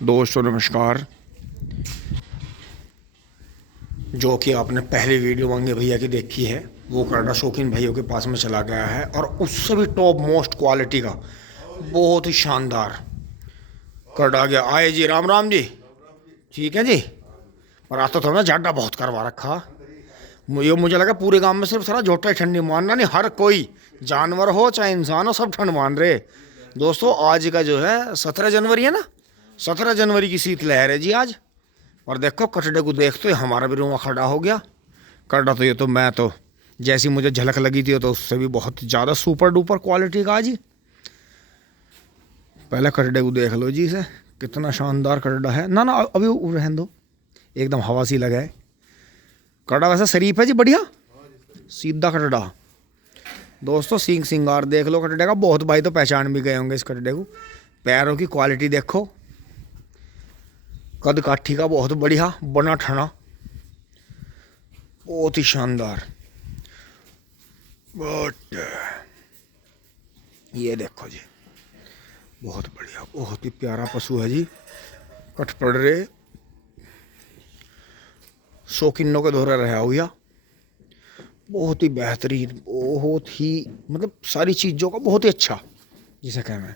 दोस्तों नमस्कार। जो कि आपने पहली वीडियो मंगे भैया की देखी है, वो करड़ा शौकीन भाइयों के पास में चला गया है और उससे भी टॉप मोस्ट क्वालिटी का बहुत ही शानदार करड़ा गया। आए जी, राम राम जी। ठीक है जी। पर आज तो थोड़ा झाडा बहुत करवा रखा। मुझे लगा पूरे गांव में सिर्फ सारा झोटा ही ठंडी मानना, नहीं हर कोई जानवर हो चाहे इंसान हो सब ठंड मान रहे। दोस्तों आज का जो है 17 जनवरी है ना, 17 जनवरी की शीत लहर है जी आज। और देखो कटड़े को देखते हमारा भी रुआ खड़ा हो गया। करड़ा तो ये तो मैं तो जैसी मुझे झलक लगी थी तो उससे भी बहुत ज़्यादा सुपर डुपर क्वालिटी का जी। पहले कटड़े को देख लो जी, इसे कितना शानदार कटड़ा है। ना अभी रहने दो, एकदम हवा सी लगा है। कटड़ा वैसा शरीफ है जी, बढ़िया सीधा कटड़ा। दोस्तों सींग सिंगार देख लो कटड़े का, बहुत भाई तो पहचान भी गए होंगे इस कटड़े को। पैरों की क्वालिटी देखो, कद काठी का बहुत बढ़िया, बना ठना, बहुत ही शानदार। बट ये देखो जी, बहुत बढ़िया, बहुत ही प्यारा पशु है जी। कट पड़ रहे शौकीनों के दौरा रहा हुआ, बहुत ही बेहतरीन, बहुत ही मतलब सारी चीज़ों का बहुत ही अच्छा, जिसे कहें मैं,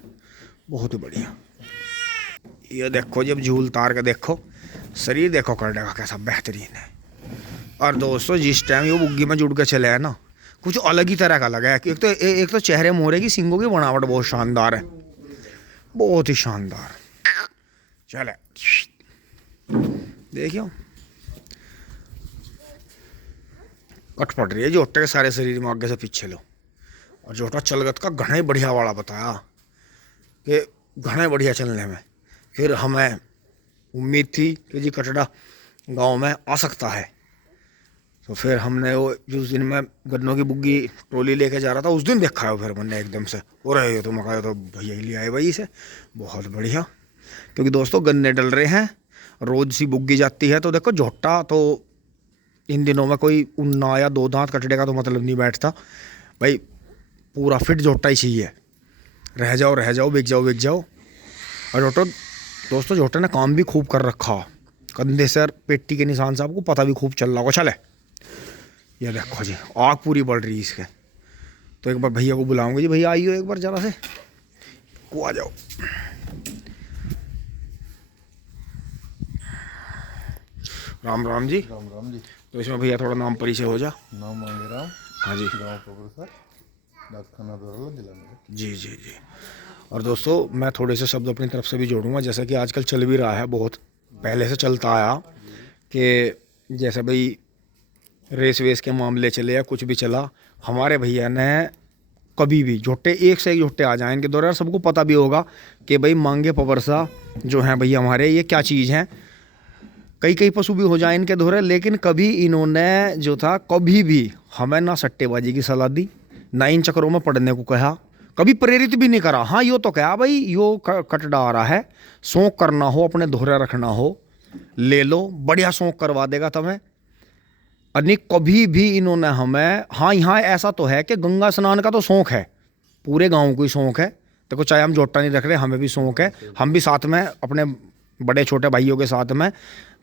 बहुत ही बढ़िया। ये देखो जब झूल तार के देखो, शरीर देखो करने का कैसा बेहतरीन है। और दोस्तों जिस टाइम ये बुग्गी में जुड़ के चले हैं ना, कुछ अलग ही तरह का लगा है। एक तो चेहरे मोहरे की सिंगों की बनावट बहुत शानदार है, बहुत ही शानदार। चले देखियो कट पड़ रही है जोटे के सारे शरीर में आगे से पीछे लो। और जोटा चलगत का घना ही बढ़िया वाला बताया कि घना ही बढ़िया चलने में। फिर हमें उम्मीद थी कि जी कटड़ा गांव में आ सकता है, तो फिर हमने वो जिस दिन मैं गन्नों की बुग्गी ट्रोली लेके जा रहा था उस दिन देखा है। फिर मैंने एकदम से हो रहे हो तो मका तो भैया ही ले आए भाई इसे, बहुत बढ़िया। क्योंकि दोस्तों गन्ने डल रहे हैं, रोज सी बुग्गी जाती है। तो देखो झोटा तो इन दिनों में कोई उन्ना या दो दांत कटड़े का तो मतलब नहीं बैठता भाई, पूरा फिट झोटा ही चाहिए। रह जाओ बिक जाओ। और झोटो दोस्तों झोटे ने काम भी खूब कर रखा, कंधे से पेटी के निशान से आपको पता भी खूब चल रहा होगा। चले ये देखो जी, आग पूरी बढ़ रही है इसके। तो एक बार भैया को बुलाऊंगे जी, भैया आइयो एक बार जरा से को आ जाओ। राम राम जी। राम राम जी। तो इसमें भैया थोड़ा नाम परिचय हो जा। नाम मांगे राम। हाँ जी। गाँव पकड़ डाकखाना दौरा जिला में। जी। और दोस्तों मैं थोड़े से शब्द अपनी तरफ से भी जोड़ूंगा, जैसा कि आजकल चल भी रहा है, बहुत पहले से चलता आया कि जैसे भाई रेस वेस के मामले चले या कुछ भी चला, हमारे भैया ने कभी भी झोटे एक से एक झोटे आ जाए इनके दौरान। सबको पता भी होगा कि भाई मांगे पवरसा जो हैं भैया हमारे, ये क्या चीज़ हैं। कई पशु भी हो जाए इनके दौरे, लेकिन कभी इन्होंने जो था कभी भी हमें ना सट्टेबाजी की सलाह दी, ना इन चक्करों में पड़ने को कहा, कभी प्रेरित भी नहीं करा। हाँ यो तो क्या भाई, यो कटड़ा आ रहा है, शौक करना हो, अपने दोहरा रखना हो, ले लो, बढ़िया शौक करवा देगा तुम्हें। अने कभी भी इन्होंने हमें, हाँ यहाँ ऐसा तो है कि गंगा स्नान का तो शौक है, पूरे गाँव को ही शौक है। देखो चाहे हम जोटा नहीं रख रहे, हमें भी शौक है। हम भी साथ में अपने बड़े छोटे भाइयों के साथ में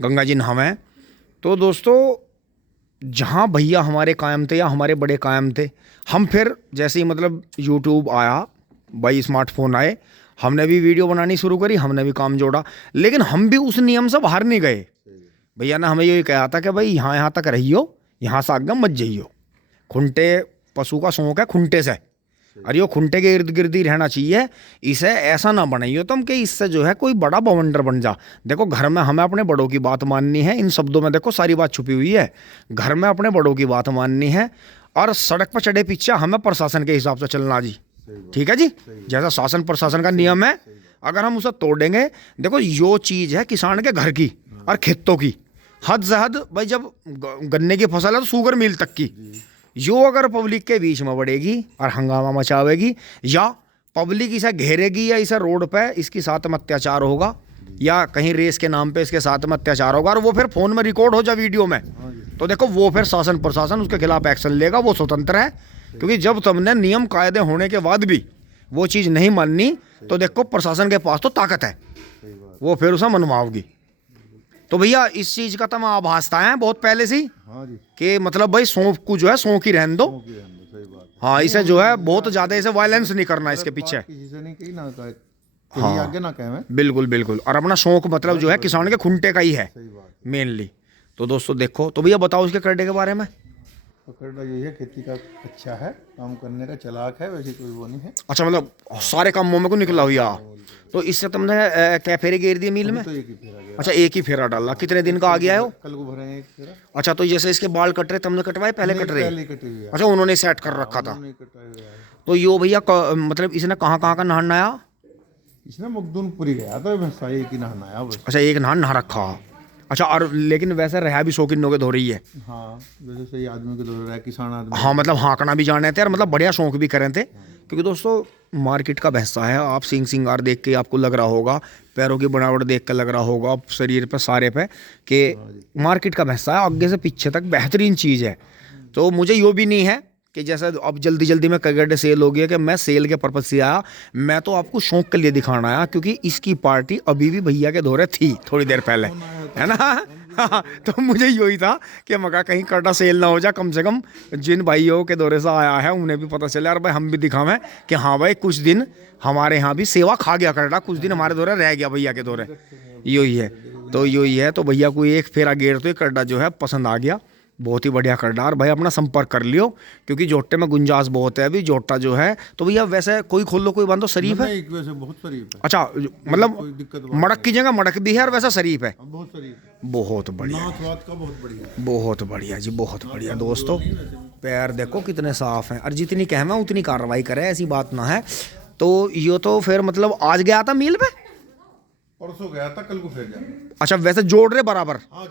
गंगा जी नहावें। तो दोस्तों जहाँ भैया हमारे कायम थे या हमारे बड़े कायम थे, हम फिर जैसे ही मतलब यूट्यूब आया भाई, स्मार्टफोन आए, हमने भी वीडियो बनानी शुरू करी, हमने भी काम जोड़ा। लेकिन हम भी उस नियम से बाहर नहीं गए। भैया ने हमें यही कहा था कि भाई यहाँ तक रहियो, यहाँ से आगे मत जाइयो। खुंटे पशु का शौक है खुंटे से, और ये खुंटे के इर्द गिर्द ही रहना चाहिए। इसे ऐसा ना बनाइयो तुम कि इससे जो है कोई बड़ा बवंडर बन जा। देखो घर में हमें अपने बड़ों की बात माननी है, इन शब्दों में देखो सारी बात छुपी हुई है। घर में अपने बड़ों की बात माननी है, और सड़क पर चढ़े पीछे हमें प्रशासन के हिसाब से चलना जी। ठीक है जी, जैसा शासन प्रशासन का नियम है, अगर हम उसे तोड़ेंगे, देखो यो चीज़ है किसान के घर की और खेतों की, हद से हद भाई। जब गन्ने की फसल है तो शुगर मिल तक की, यो अगर पब्लिक के बीच में बढ़ेगी और हंगामा मचावेगी, या पब्लिक इसे घेरेगी, या इसे रोड पे इसके साथ में अत्याचार होगा, या कहीं रेस के नाम पे इसके साथ में अत्याचार होगा, और वो फिर फोन में रिकॉर्ड हो जाए वीडियो में, तो देखो वो फिर शासन प्रशासन उसके खिलाफ एक्शन लेगा। वो स्वतंत्र है, क्योंकि जब तुमने नियम कायदे होने के बाद भी वो चीज़ नहीं माननी, तो देखो प्रशासन के पास तो ताकत है। वो फिर उसे मनवाओगी। तो भैया इस चीज का तो मैं आभासता है बहुत पहले से ही हाँ जी, कि मतलब भाई सौंफ को जो है सौंफ ही रहने दो। की रहने दो, सही बात हाँ, इसे जो है बहुत ज्यादा इसे वायलेंस नहीं करना है। इसके पीछे। बात किसी से नहीं कही ना कहे, कहीं आगे ना कहे मैं। बिल्कुल बिल्कुल। और अपना शौक मतलब जो है किसान के खुंटे का ही है सही बात। मेनली। तो दोस्तों देखो, तो भैया बताओ उसके करने के बारे में। पकड़ना यही है, खेती का अच्छा है, काम करने का चालाक है, वैसे कोई वो नहीं है। अच्छा, मतलब सारे कामों में को निकला हुआ। तो इससे तुमने क्या फेरे घेर दिए मील में? तो एक ही फेरा गया, अच्छा, एक ही फेरा डाला। कितने दिन का आ गया है वो? कल को भरेंगे एक फेरा। अच्छा, तो जैसे इसके बाल कट रहे तुमने कटवाए पहले कट रहे? पहले कटे हुए हैं, अच्छा, उन्होंने सेट कर रखा था। नहीं कटा हुआ है। तो यो भैया मतलब इसने कहाँ कहाँ का नहाना आया? इसने मुकदूनपुरी गया था, मैं साई की नहाना आया बस। अच्छा, एक नहा रखा। अच्छा, और लेकिन वैसे रहा भी शौकीनों के धो रही है। हाँ, जैसे सही आदमी के दौर है, किसान आदमी। हाँ, मतलब हाँकना भी जाने थे और मतलब बढ़िया शौक भी करें थे। क्योंकि दोस्तों मार्केट का भैंसा है। आप सींग सिंगार देख के आपको लग रहा होगा, पैरों की बनावट देख कर लग रहा होगा, शरीर पे सारे पे कि मार्केट का भैंसा है, आगे से पीछे तक बेहतरीन चीज़ है। तो मुझे यो भी नहीं है कि जैसा अब जल्दी जल्दी में कगड़े सेल हो गया कि मैं सेल के पर्पज से आया। मैं तो आपको शौक के लिए दिखाना आया, क्योंकि इसकी पार्टी अभी भी भैया के दौरे थी थोड़ी देर पहले, है ना। हाँ, तो मुझे यही था कि मगा कहीं करटा सेल ना हो जाए, कम से कम जिन भाइयों के दौरे से आया है उन्हें भी पता चले और भाई हम भी दिखावें कि हाँ भाई कुछ दिन हमारे यहाँ भी सेवा खा गया करटा, कुछ दिन हमारे दौरे रह गया भैया के दौरे। यही है, तो यही है। तो भैया को एक फेरा गेर तो करटा जो है पसंद आ गया, बहुत ही बढ़िया करटा। और भाई अपना संपर्क कर लियो, क्योंकि जोटे में गुंजाइश बहुत है अभी। जोटा जो है तो भैया वैसे कोई खोल लो, कोई बांधो, शरीफ है। नहीं, वैसे बहुत शरीफ है। अच्छा, मतलब कोई दिक्कत मड़क की जगह मड़क भी है और वैसा शरीफ है। बहुत शरीफ है, बहुत बढ़िया, नाथ वात का बहुत बढ़िया है। बहुत बढ़िया जी, बहुत बढ़िया। दोस्तों पैर देखो कितने साफ हैं, और जितनी कहना उतनी कार्रवाई करे, ऐसी बात ना है। तो यो तो फिर मतलब आज गया था मील पे? परसों गया था, कल को फिर जाना। अच्छा, वैसे जोड़ रहे बराबर? हाँ,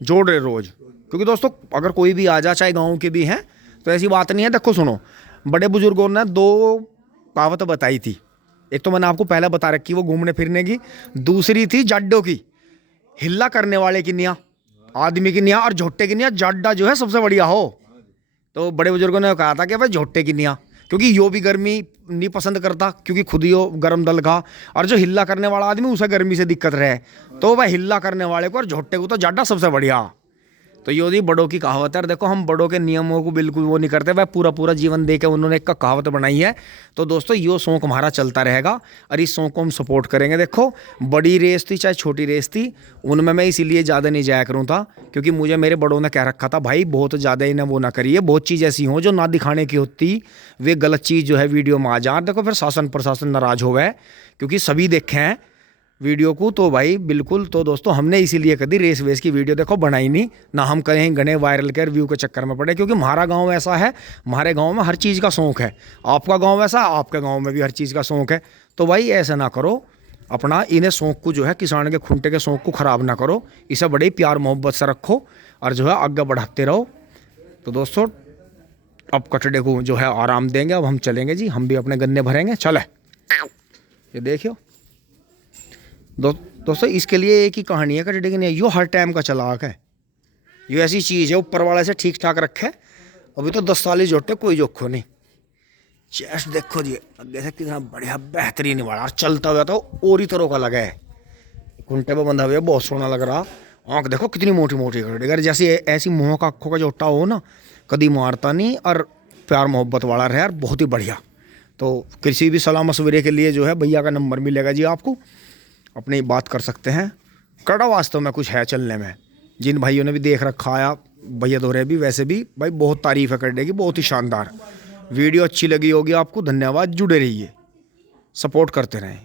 जोड़ रहे रोज। क्योंकि दोस्तों अगर कोई भी आ जा, चाहे गाँव के भी हैं, तो ऐसी बात नहीं है। देखो सुनो, बड़े बुजुर्गों ने दो कहावत बताई थी। एक तो मैंने आपको पहले बता रखी, वो घूमने फिरने की। दूसरी थी जाड्डों की, हिल्ला करने वाले की निया, आदमी की निया, और झोट्टे की निया। जाड्डा जो है सबसे बढ़िया हो। तो बड़े बुजुर्गों ने कहा था कि भाई झोट्टे की निया, क्योंकि यो भी गर्मी नहीं पसंद करता, क्योंकि खुद यो गर्म दल का। और जो हिल्ला करने वाला आदमी उसे गर्मी से दिक्कत रहे, तो वह हिल्ला करने वाले को और झोट्टे को तो जाड्डा सबसे बढ़िया। तो यो जी बड़ों की कहावत है। और देखो हम बड़ों के नियमों को बिल्कुल वो नहीं करते, वह पूरा पूरा जीवन दे के उन्होंने एक कहावत बनाई है। तो दोस्तों यो शौक हमारा चलता रहेगा, और इस शौक को हम सपोर्ट करेंगे। देखो बड़ी रेस थी चाहे छोटी रेस थी, उनमें मैं इसीलिए ज़्यादा नहीं जाया करूँ था, क्योंकि मुझे मेरे बड़ों ने कह रखा था भाई बहुत ज़्यादा इन्हें वो ना करिए, बहुत चीज़ ऐसी हो जो ना दिखाने की होती, वे गलत चीज़ जो है वीडियो में आ जा। देखो फिर शासन प्रशासन नाराज़ हो गए, क्योंकि सभी देखे हैं वीडियो को। तो भाई बिल्कुल, तो दोस्तों हमने इसीलिए कभी रेस वेस की वीडियो देखो बनाई नहीं ना, हम कहीं गणे वायरल कर व्यू के चक्कर में पड़े। क्योंकि हमारा गांव ऐसा है, हमारे गांव में हर चीज़ का शौक है। आपका गांव ऐसा, आपके गांव में भी हर चीज़ का शौक है। तो भाई ऐसा ना करो, अपना इन्हें शौक को जो है, किसान के खुंटे के शौक को ख़राब ना करो, इसे बड़े प्यार मोहब्बत से रखो और जो है आगे बढ़ाते रहो। तो दोस्तों अब कटड़े को जो है आराम देंगे, अब हम चलेंगे जी, हम भी अपने गन्ने भरेंगे। चले, ये देखियो दोस्तों इसके लिए एक ही कहानी है कटड़े की नहीं, यो हर टाइम का चालाक है। ये ऐसी चीज़ है, ऊपर वाले से ठीक ठाक रखे। अभी तो 10 साल ही जोटे, कोई जोखो नहीं। चेस्ट देखो जी आगे से कितना बढ़िया बेहतरीन वाला, और चलता हुआ तो और ही तरह का लगा है, कुंटे पर बंधा हुआ बहुत सोना लग रहा। आँख देखो कितनी मोटी मोटी कटड़ी, अगर जैसे ऐसी मुँह का आँखों का जोटा हो ना, कभी मारता नहीं और प्यार मोहब्बत वाला रहे यार, बहुत ही बढ़िया। तो किसी भी सलाह मशवरे के लिए जो है भैया का नंबर मिलेगा जी, आपको अपनी बात कर सकते हैं। कड़ा वास्तव में कुछ है चलने में, जिन भाइयों ने भी देख रखा है भैया दो रहे भी, वैसे भी भाई बहुत तारीफ़ है करने की, बहुत ही शानदार। वीडियो अच्छी लगी होगी आपको, धन्यवाद। जुड़े रहिए, सपोर्ट करते रहें।